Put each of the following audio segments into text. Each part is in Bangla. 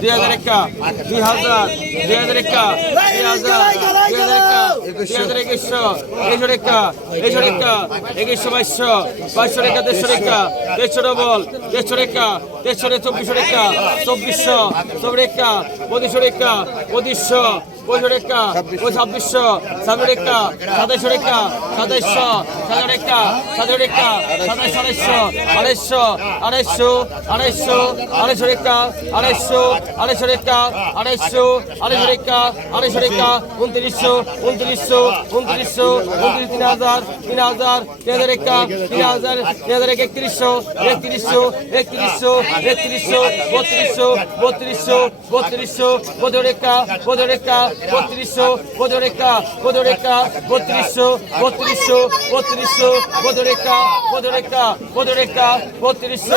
দুই হাজার একা দুই হাজার। দুই হাজার একা দুই হাজার দুই হাজার একা দুই হাজার একুশশো একুশশো টাকা একুশশো টাকা একুশশো বাইশশো বাইশশো টাকা দেড়শো টাকা দেড়শো ডবল দেড়শো টাকা দেড়শো টাকা চব্বিশশো টাকা চব্বিশশো চব্বিশ টাকা পঁচিশশো টাকা পঁচিশশো পঁচিশশো টাকা ওই ছাব্বিশশো ছাব্বিশ টাকা সাতাইশশো টাকা সাতাইশশো সাতাশ টাকা সাতাশ টাকা সাতাইশ আড়াইশো আড়াইশো আড়াইশো আড়াইশো আড়াইশো টাকা আড়াইশো আড়াইশো টাকা আড়াইশো আড়াইশো রেখা আড়াইশো রেখা, উনত্রিশশো উনত্রিশশো উনত্রিশশো, উনত্রিশ, তিন হাজার তিন হাজার তিন হাজার রেখা, তিন হাজার তিন হাজার এক একত্রিশশো একত্রিশশো একত্রিশশো একত্রিশশো, বত্রিশশো বত্রিশশো বত্রিশশো পদ রেখা পদ রেখা, বত্রিশশো পদ রেখা পদ রেখা, বত্রিশশো বত্রিশশো বত্রিশশো পদ রেখা পদ রেখা পদ রেখা, বত্রিশশো।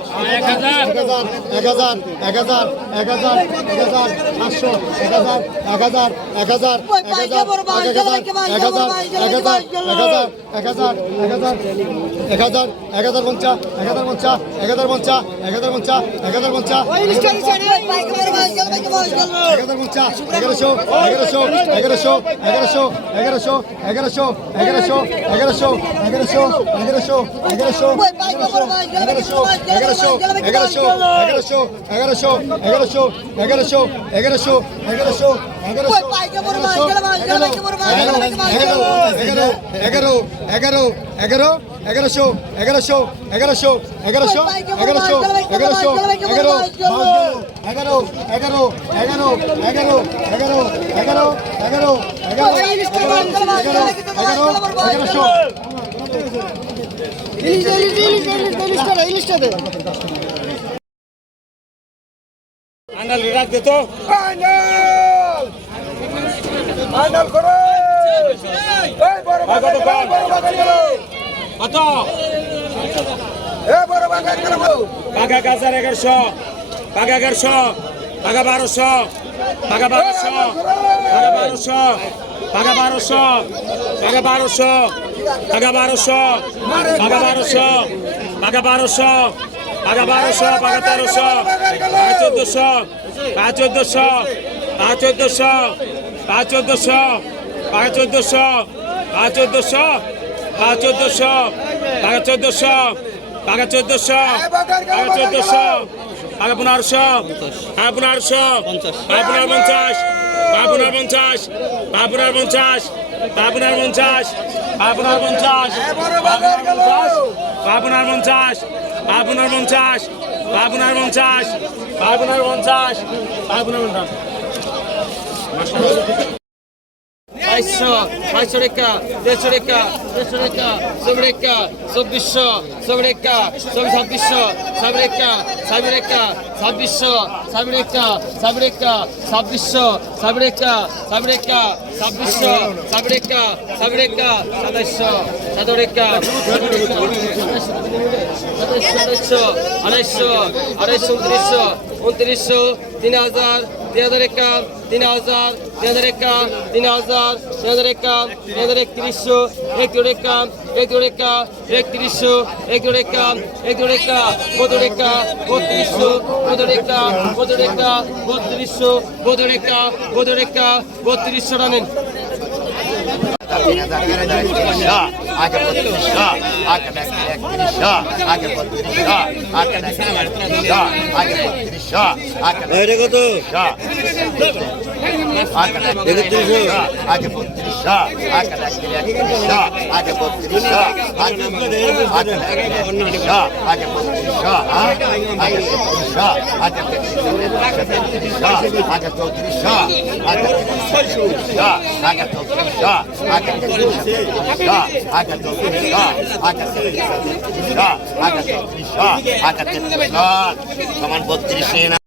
এক হাজার এক হাজার এক হাজার এক হাজার এক হাজার পাঁচশো এক হাজার এক হাজার এক হাজার এক হাজার এক হাজার এক হাজার এক হাজার এক হাজার এক হাজার এক হাজার পঞ্চা এক হাজার পঞ্চা এক হাজার পঞ্চা এক হাজার পঞ্চা এক হাজার পঞ্চা এগারোশো এগারোশো এগারোশো এগারোশো এগারোশো এগারোশো এগারোশো এগারোশো এগারোশো এগারোশো এগারোশো গেল বেকে এগারোশো এগারোশো এগারোশো এগারোশো এগারোশো এগারোশো এগারোশো এগারোশো এগারো এগারো এগারো এগারো এগারোশো এগারোশো এগারোশো এগারোশো এগারোশো এগারোশো এগারো এগারো এগারো এগারো এগারো এগারো এগারো এগারো এগারো এগারো ইলিশ ইলিশ ইলিশ ইলিশ ইলিশ করে ইলিশটা দে আন্ডাল রাখ দে তো আন্ডাল আন্ডাল করো! এই বড় বাগান করো পাগা বারোশো পাগা বারোশো পাগা বারোশো পাগা বারোশো পাগা তেরোশো পাগা চোদ্দশো পাগা চোদ্দশো পাগা চোদ্দশো পাগা চোদ্দশো পাগা চোদ্দশো পাগা চোদ্দশো পাগা চোদ্দশো পাগা চোদ্দশো পাগা চোদ্দশো পাগা চোদ্দশো পাগা পনেরোশো পাগা পনেরোশো পাগা পনেরো পঞ্চাশ পাগা পনেরো পঞ্চাশ পাগা পনেরো পঞ্চাশ বাবুনার পঞ্চাশ বাবুনার পঞ্চাশ বাবুনার পঞ্চাশ বাবুনার পঞ্চাশ বাবুনার পঞ্চাশ বাবুনার পঞ্চাশ বাবুনার পঞ্চাশ ছাব্বিশ ছাব্বিশ ছাব্বিশ ছাব্বিশ ছাব্বিশ ছাব্বিশ ছাব্বিশ ছাব্বিশ ছাব্বিশ ছাব্বিশ ছাব্বিশ ছাব্বিশ ছাব্বিশ ছাব্বিশ সব রেখা ছাব্বিশশো সাবড়ে একটা সাবড়ে একটা সাতাশশো সাতড়ে একটা সাতাশশো আড়াইশো আড়াইশো উনত্রিশশো উনত্রিশশো, তিন হাজার তিন হাজার একটা তিন হাজার তিন হাজার একটা তিন হাজার তিন হাজার একটা তিন হাজার একত্রিশশো, এক জোড় একটা এক জোড় একটা একত্রিশশো, এক জোড় একটা এক জোড় একটা বদর একটা বত্রিশশো বদর একটা বদর একটা বত্রিশশো বদর একটা বদর একটা বত্রিশশো রানেন। やった! আগে বত্রিশ আগে একত্রিশ আগে বত্রিশ আগে একত্রিশ আগে বত্রিশ আগে কত আগে একত্রিশ আগে বত্রিশ আগে একত্রিশ আগে বত্রিশ আগে আগে একত্রিশ আগে বত্রিশ আগে একত্রিশ আগে একত্রিশ আগে চৌত্রিশ আগে চৌত্রিশ আগে চৌত্রিশ আগে চৌত্রিশ আগে সমান বত্রিশে